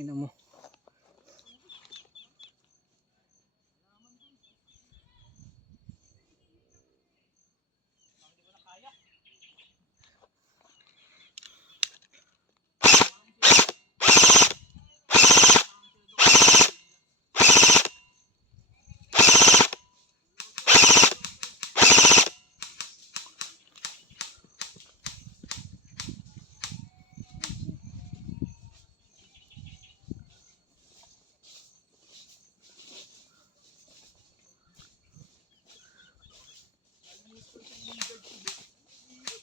ina mo.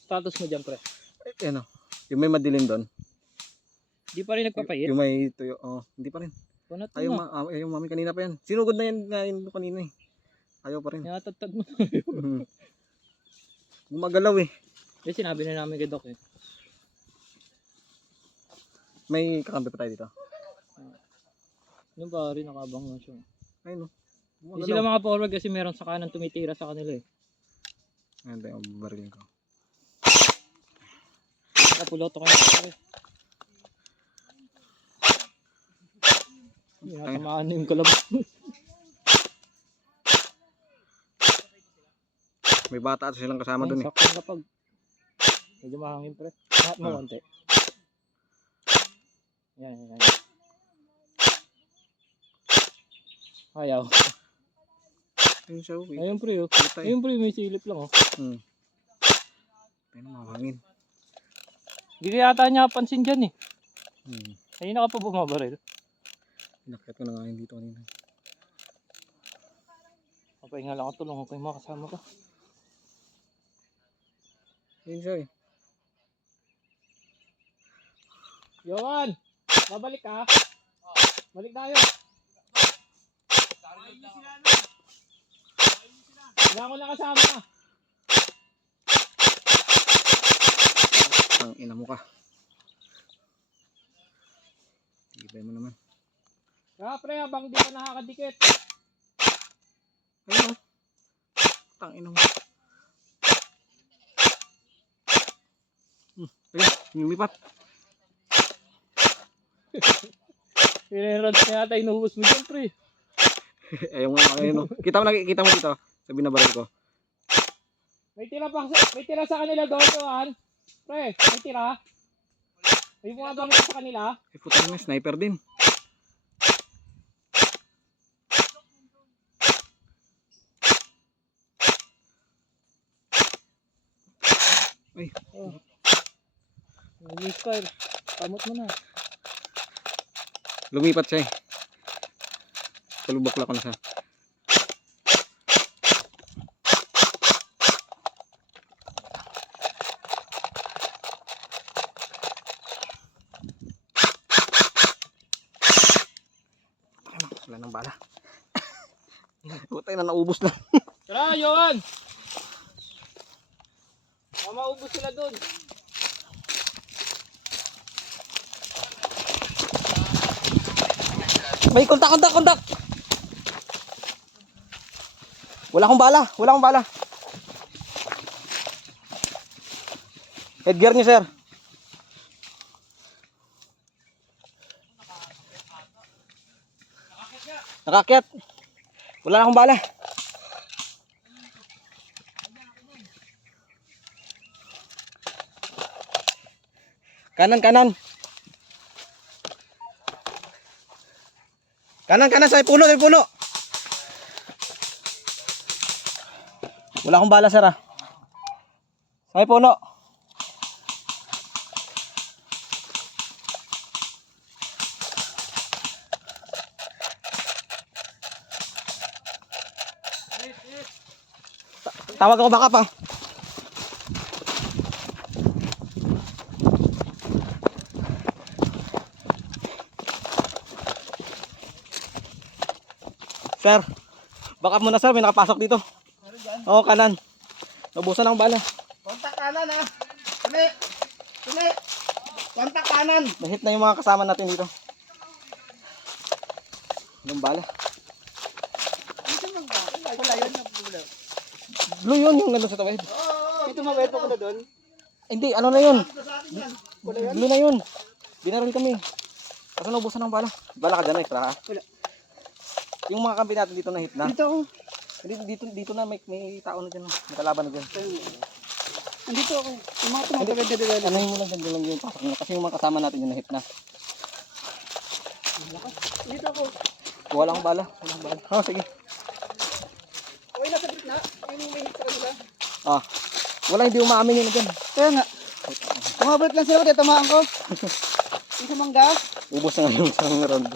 Status mo dyan, pre? Ano? Yung may madilim doon. Di pa rin nagpapayit? Yung may tuyo. Oh, hindi pa rin. Panat Ayaw, mo na. ayaw mami kanina pa yan. Sinugod na yan ngayon kanina eh. Ayaw pa rin. Natatag mo. Gumagalaw eh. Eh, sinabi na namin kay Doc eh. May kakampi pa tayo dito. Yung pare, nakabang na siya. Ayun no. Hindi sila mga forward kasi meron sa kanan tumitira sa kanila eh. Ayun tayo, babarilin ko. Nakapuloto kayo na pare. Natamaan na yung kalabas. May bata at silang kasama doon eh. Sakto kapag. Medyo mahangin pre. Lahat mo konti. Yan. Ayaw. Ayun siya oh. Ayun pre oh. Ayun pre, may silip lang oh. Ayun mahangin. Hindi yata niya pansin dyan eh. Ayun na ka pa bumabaril. Nakit ko na nga yun dito kanina. Papahinga lang ako, tulungan ko yung mga kasama ko. Ayun siya eh. Yohan! Babalik ka? Balik tayo. Wala ko na kasama. Ang ina mo ka. Ibay mo naman. Kaya pre, habang di pa nakakadikit. Ayun oh. Tang ina mo. Ayun, lumipat. Pinirad na yata inuhubos mo dyan pre. Ayaw mo naman ayun oh. Kita mo dito. Sabi na baril ko. May tira sa kanila doon, Johan. Pre, may tira. May mga baril sa kanila. Eh puta na, sniper din. Ay. Oh. Misfire. Kamot mo na. Lumipat siya eh. Palubak ko na siya. Wala nang bala. Putay na, naubos na. Tara, Johan! Maubos sila doon. May kontak. Wala akong bala. Headgear niyo, sir. Nakakyat. Wala na akong bala. Kanan. Kanan sa puno. Wala akong bala, sir ah. Sa puno. Tawag ako baka pa. Sir, baka muna sir, may nakapasok dito. Oo, kanan. Naubusan ng bala. Kontak kanan ha. Tuli. Kontak kanan. Nahit na yung mga kasama natin dito. Yung bala. Wala yun. Blue yun yung nandun sa tawid. Ito mabait ko na doon. Hindi, ano na yun? Blue na yun. Binaril kami. Kasi naubusan ng bala. Bala ka dyan, extra ha? Wala. Yung mga kampi natin dito na hit na. Dito ako. Dito na may tao na dyan. May kalaban na dyan. Nandito ako. Yung mga tumatawid na dito. Anahin mo lang dyan lang yung pasok na. Kasi yung mga kasama natin yung na hit na. Dito ako. Walang bala. Walang bala. Oh, sige. Okay, nasa gitna. Yung may hit sa kanila. Ah. Wala, hindi umaamin yun dyan. Kaya nga. Bumabalik lang sila. Tamaan ko. Yung sa mangga. Ubos na nga yung isang round.